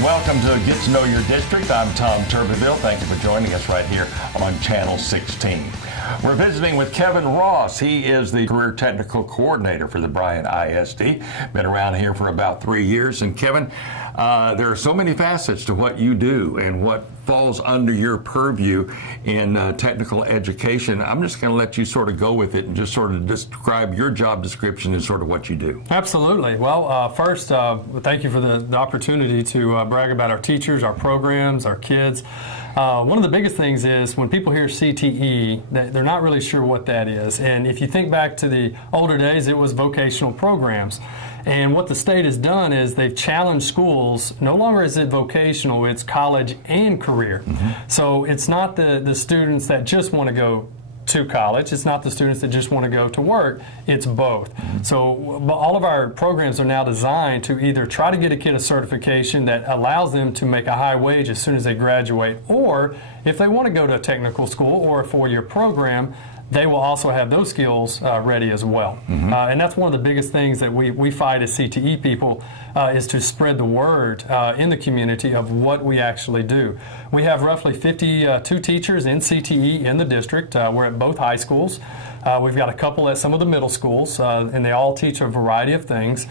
and welcome to Get to Know Your District. I'm Tom Turbeville. Thank you for joining us right here on Channel 16. We're visiting with Kevin Ross. He is the Career Technical Coordinator for the Bryan ISD. Been around here for about 3 years. And Kevin, there are so many facets to what you do and what falls under your purview in technical education. I'm just going to let you sort of go with it and just sort of describe your job description and sort of what you do. Absolutely. Well, first, thank you for the opportunity to brag about our teachers, our programs, our kids. One of the biggest things is when people hear CTE, they're not really sure what that is. And if you think back to the older days, it was vocational programs. And what the state has done is they've challenged schools. No longer is it vocational, it's college and career. Mm-hmm. So it's not the students that just want to go to college. It's not the students that just want to go to work. It's both. Mm-hmm. So all of our programs are now designed to either try to get a kid a certification that allows them to make a high wage as soon as they graduate, or if they want to go to a technical school or a four-year program, they will also have those skills ready as well. Mm-hmm. And that's one of the biggest things that we fight as CTE people is to spread the word in the community of what we actually do. We have roughly 52 teachers in CTE in the district. We're at both high schools. We've got a couple at some of the middle schools, and they all teach a variety of things.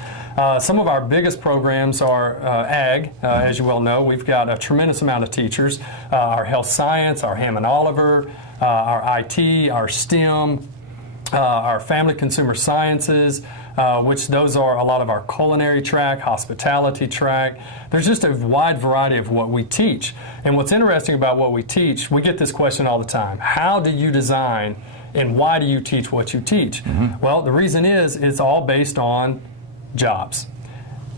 Some of our biggest programs are ag, as you well know. We've got a tremendous amount of teachers. Our health science, our Hammond Oliver, our IT, our STEM, our family consumer sciences, which those are a lot of our culinary track, hospitality track. There's just a wide variety of what we teach. And what's interesting about what we teach, we get this question all the time. How do you design and why do you teach what you teach? Mm-hmm. Well, the reason is it's all based on jobs.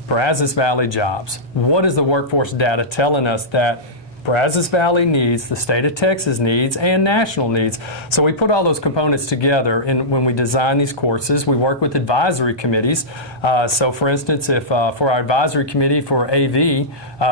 Brazos Valley jobs. What is the workforce data telling us that Brazos Valley needs, the state of Texas needs, and national needs? So we put all those components together, and when we design these courses, we work with advisory committees. So for instance, if for our advisory committee for AV,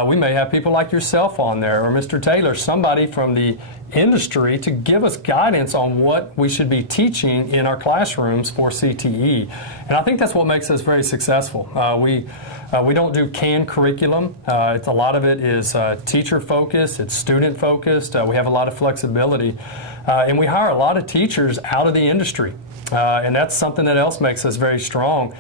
we may have people like yourself on there, or Mr. Taylor, somebody from the industry to give us guidance on what we should be teaching in our classrooms for CTE. And I think that's what makes us very successful. We don't do canned curriculum. A lot of it is teacher focused, it's student focused. We have a lot of flexibility. And we hire a lot of teachers out of the industry. And that's something that else makes us very strong.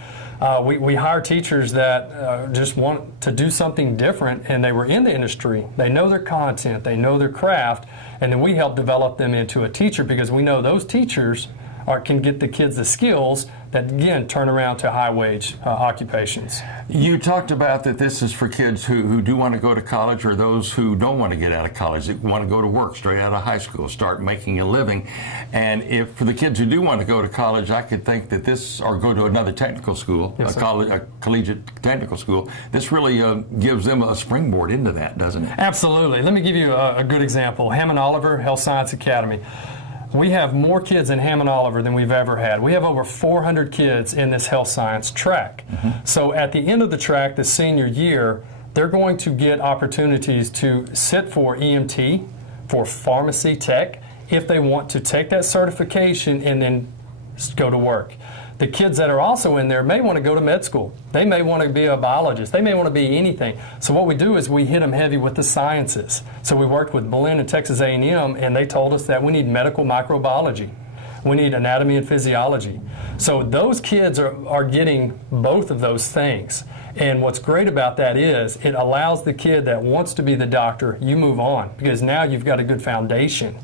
We hire teachers that just want to do something different, and they were in the industry. They know their content, they know their craft, and then we help develop them into a teacher because we know those teachers can get the kids the skills that, again, turn around to high-wage occupations. You talked about that this is for kids who do want to go to college, or those who don't want to get out of college, that want to go to work straight out of high school, start making a living. And if for the kids who do want to go to college, I could think that this, or go to another technical school, yes, a collegiate technical school, this really gives them a springboard into that, doesn't it? Absolutely. Let me give you a good example. Hammond Oliver Health Science Academy. We have more kids in Hammond Oliver than we've ever had. We have over 400 kids in this health science track. Mm-hmm. So at the end of the track, the senior year, they're going to get opportunities to sit for EMT, for pharmacy tech, if they want to take that certification and then go to work. The kids that are also in there may want to go to med school. They may want to be a biologist. They may want to be anything. So what we do is we hit them heavy with the sciences. So we worked with Berlin and Texas A&M, and they told us that we need medical microbiology. We need anatomy and physiology. So those kids are getting both of those things. And what's great about that is it allows the kid that wants to be the doctor, you move on, because now you've got a good foundation.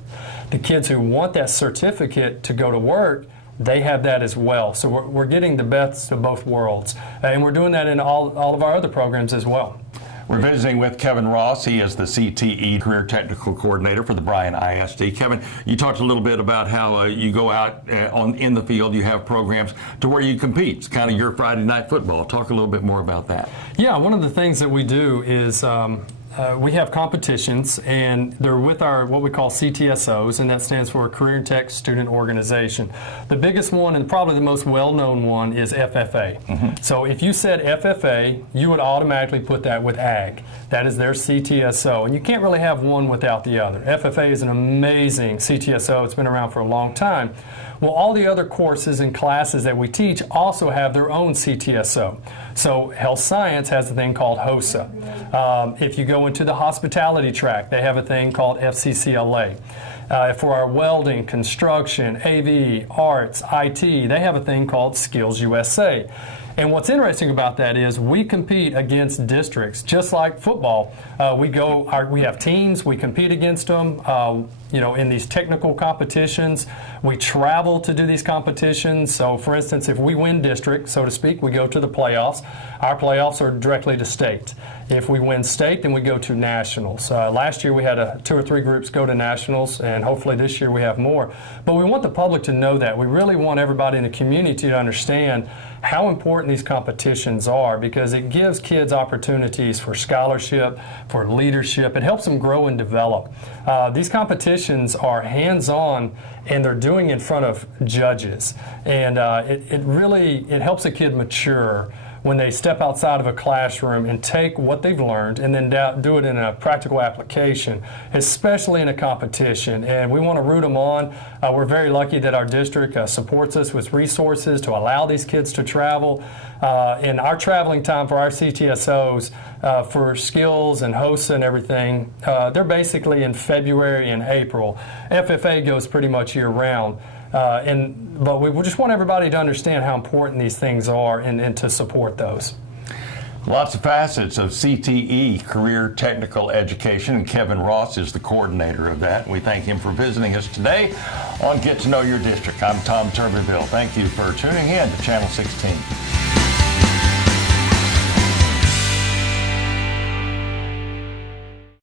The kids who want that certificate to go to work, they have that as well. So we're getting the best of both worlds. And we're doing that in all of our other programs as well. We're visiting with Kevin Ross. He is the CTE Career Technical Coordinator for the Bryan ISD. Kevin, you talked a little bit about how you go out in the field, you have programs to where you compete. It's kind of your Friday night football. Talk a little bit more about that. Yeah, one of the things that we do is we have competitions, and they're with our what we call CTSOs, and that stands for Career Tech Student Organization. The biggest one, and probably the most well-known one, is FFA. Mm-hmm. So if you said FFA, you would automatically put that with AG. That is their CTSO, and you can't really have one without the other. FFA is an amazing CTSO. It's been around for a long time. Well, all the other courses and classes that we teach also have their own CTSO. So health science has a thing called HOSA. If you go into the hospitality track, they have a thing called FCCLA. For our welding, construction, AV, arts, IT, they have a thing called Skills USA. And what's interesting about that is we compete against districts, just like football. We have teams, we compete against them, in these technical competitions. We travel to do these competitions. So, for instance, if we win district, so to speak, we go to the playoffs. Our playoffs are directly to state. If we win state, then we go to nationals. Last year we had 2 or 3 groups go to nationals, and hopefully this year we have more. But we want the public to know that. We really want everybody in the community to understand how important these competitions are, because it gives kids opportunities for scholarship, for leadership. It helps them grow and develop. These competitions are hands-on, and they're doing in front of judges. And it helps a kid mature when they step outside of a classroom and take what they've learned and then do it in a practical application, especially in a competition. And we want to root them on. We're very lucky that our district supports us with resources to allow these kids to travel. And our traveling time for our CTSOs for skills and HOSA and everything, they're basically in February and April. FFA goes pretty much year-round. But we just want everybody to understand how important these things are and to support those. Lots of facets of CTE, Career Technical Education, and Kevin Ross is the coordinator of that. We thank him for visiting us today on Get to Know Your District. I'm Tom Turbeville. Thank you for tuning in to Channel 16.